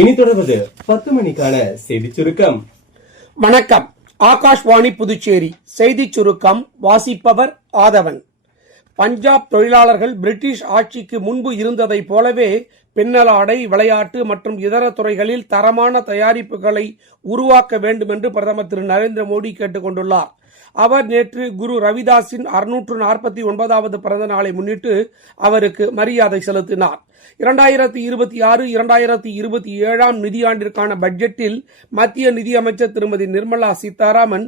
இனி தொடர்வது 10 மணிக்கான செய்தி சுருக்கம். வணக்கம். ஆகாஷ்வாணி புதுச்சேரி செய்தி சுருக்கம் வாசிப்பவர் ஆதவன். பஞ்சாப் தொழிலாளர்கள் பிரிட்டிஷ் ஆட்சிக்கு முன்பு இருந்ததை போலவே பின்னலாடை, விளையாட்டு மற்றும் இதர துறைகளில் தரமான தயாரிப்புகளை உருவாக்க வேண்டும் என்று பிரதமர் திரு நரேந்திர மோடி கேட்டுக் கொண்டுள்ளார். அவர் நேற்று குரு ரவிதாஸின் 649வது பிறந்த நாளை முன்னிட்டு அவருக்கு மரியாதை செலுத்தினார். 2026-2027 நிதியாண்டிற்கான பட்ஜெட்டில் மத்திய நிதியமைச்சர் திருமதி நிர்மலா சீதாராமன்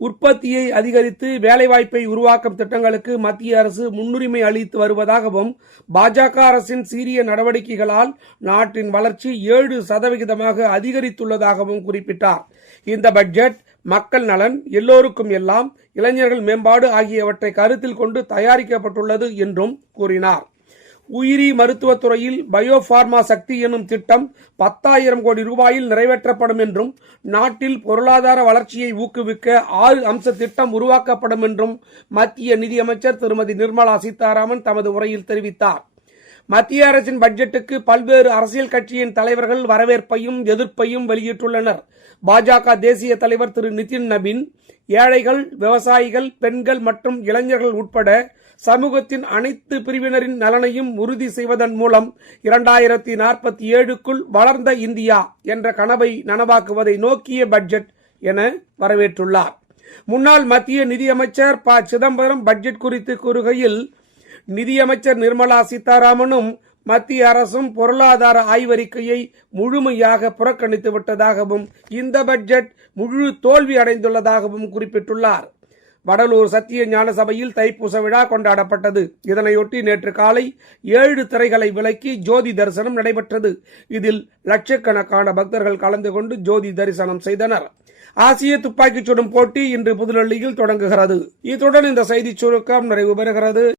உற்பத்தியை அதிகரித்து வேலைவாய்ப்பை உருவாக்கும் திட்டங்களுக்கு மத்திய அரசு முன்னுரிமை அளித்து வருவதாகவும், பாஜக அரசின் சீரிய நடவடிக்கைகளால் நாட்டின் வளர்ச்சி 7% அதிகரித்துள்ளதாகவும் குறிப்பிட்டார். இந்த பட்ஜெட் மக்கள் நலன், எல்லோருக்கும் எல்லாம், இளைஞர்கள் மேம்பாடு ஆகியவற்றை கருத்தில் கொண்டு தயாரிக்கப்பட்டுள்ளது என்றும் கூறினார். உயிரி மருத்துவத்துறையில் பயோபார்மா சக்தி எனும் திட்டம் 10,000 கோடி ரூபாயில் நிறைவேற்றப்படும் என்றும், நாட்டில் பொருளாதார வளர்ச்சியை ஊக்குவிக்க 6 அம்ச திட்டம் உருவாக்கப்படும் என்றும் மத்திய நிதியமைச்சர் திருமதி நிர்மலா சீதாராமன் தமது உரையில் தெரிவித்தார். மத்திய அரசின் பட்ஜெட்டுக்கு பல்வேறு அரசியல் கட்சியின் தலைவர்கள் வரவேற்பையும் எதிர்ப்பையும் வெளியிட்டுள்ளனர். பாஜக தேசிய தலைவர் திரு நிதின் நபீன், ஏழைகள், விவசாயிகள், பெண்கள் மற்றும் இளைஞர்கள் உட்பட சமூகத்தின் அனைத்து பிரிவினரின் நலனையும் உறுதி செய்வதன் மூலம் 2047க்குள் வளர்ந்த இந்தியா என்ற கனவை நனவாக்குவதை நோக்கிய பட்ஜெட் என வரவேற்றுள்ளார். முன்னாள் மத்திய நிதியமைச்சர் ப. சிதம்பரம் பட்ஜெட் குறித்து கூறுகையில், நிதியமைச்சர் நிர்மலா சீதாராமனும் மத்திய அரசும் பொருளாதார ஆய்வறிக்கையை முழுமையாக புறக்கணித்து விட்டதாகவும், இந்த பட்ஜெட் முழு தோல்வி அடைந்துள்ளதாகவும் குறிப்பிட்டுள்ளார். வடலூர் சத்திய ஞான சபையில் தைப்பூச விழா கொண்டாடப்பட்டது. இதனையொட்டி நேற்று காலை 7 திரைகளை விலக்கி ஜோதி தரிசனம் நடைபெற்றது. இதில் லட்சக்கணக்கான பக்தர்கள் கலந்து கொண்டு ஜோதி தரிசனம் செய்தனர். ஆசிய துப்பாக்கிச் சுடும் போட்டி இன்று புதுடெல்லியில் தொடங்குகிறது. இத்துடன் இந்த செய்திச் சுருக்கம் நிறைவு பெறுகிறது.